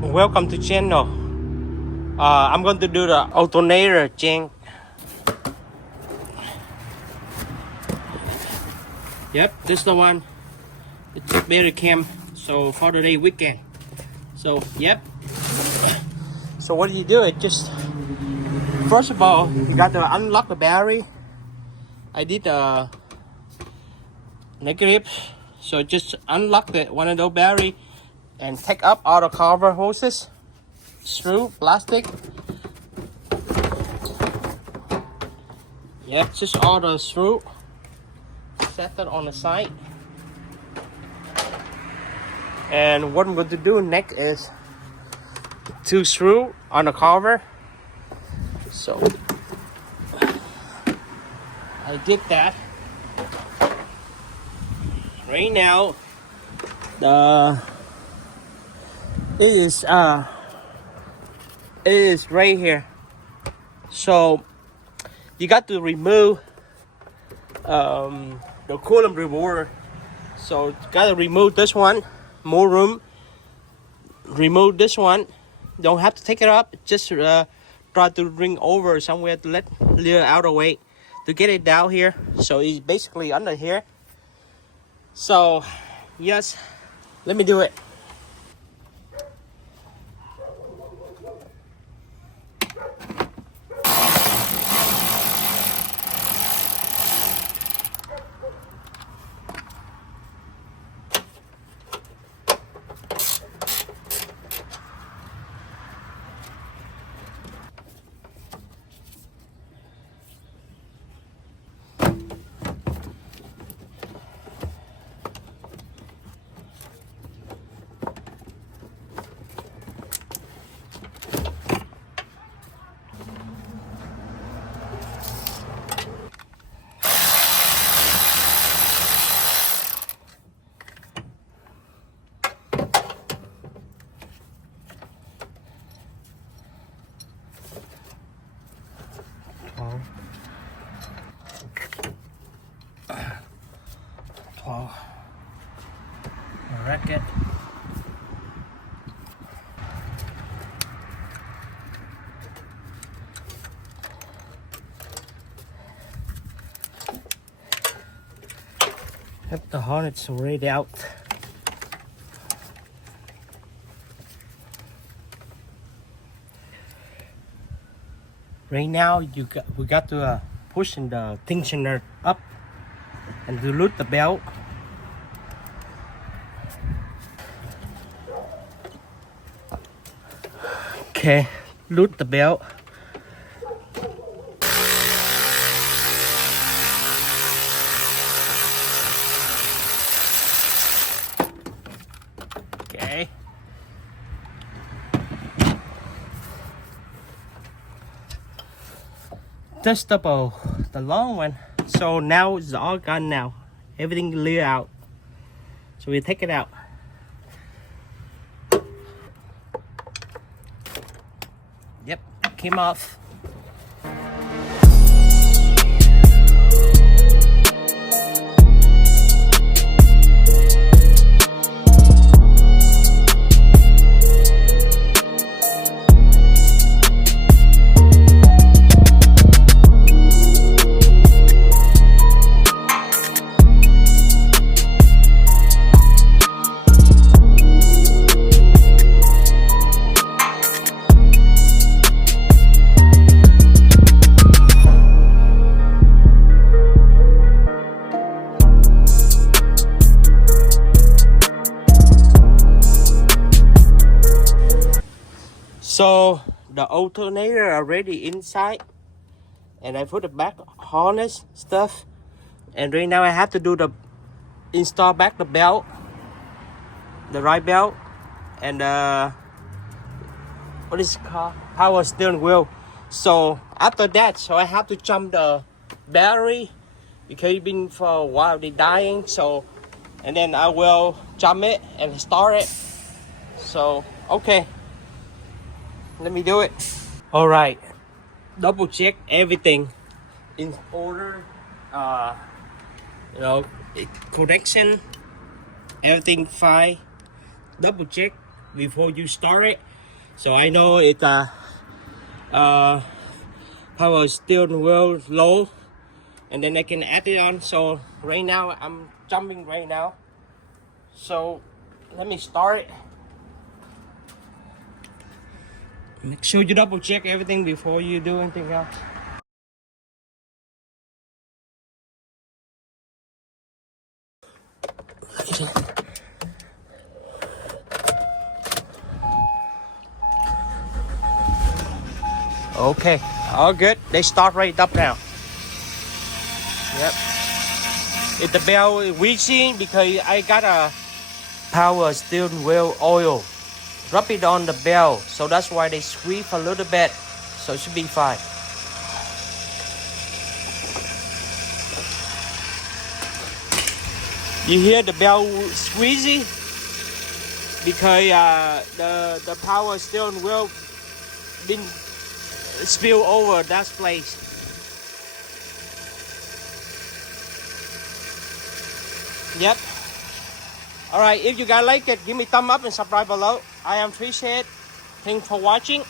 Welcome to channel. I'm going to do the alternator change. Yep, this is the one. It's a berry cam. So for the day weekend. So yep. So what do you do? It just first of all you got to unlock the battery. I did negative. So just unlock one of those battery and take up all the cover hoses, screw, plastic. Yep, just all the screw. Set that on the side. And what I'm going to do next is to screw on the cover. So I did that. Right now, it is right here. So you got to remove the coolant reservoir. So you gotta remove this one. More room. Remove this one. Don't have to take it up. Just try to bring over somewhere to let clear out of the way to get it down here. So it's basically under here. So yes, let me do it. Racket. Yep, the harness already out. Right now, we got to pushing the tensioner up and to loot the belt. Okay, loot the belt. Okay. Testable, the long one. So now it's all gone now. Everything clear out. So we take it out. Yep, came off. So the alternator already inside, and I put the back harness stuff, and right now I have to do the install back the belt, the right belt, and what is it called, power steering wheel. So after that, so I have to jump the battery because it's been for a while they dying. So and then I will jump it and start it. So okay. Let me do it. All right, double check everything in order. Connection, everything fine. Double check before you start it. So I know it power steering wheel low, and then I can add it on. So right now I'm jumping right now. So let me start it. Make sure you double check everything before you do anything else. Okay, all good. They start right up now. Yep. If the bell is wheezing because I got a power steering wheel oil. Rub it on the bell, so that's why they squeeze a little bit. So it should be fine. You hear the bell squeezy because the power steering wheel been spill over that place. Yep. Alright, if you guys like it, give me a thumb up and subscribe below. I am appreciate. Thanks for watching.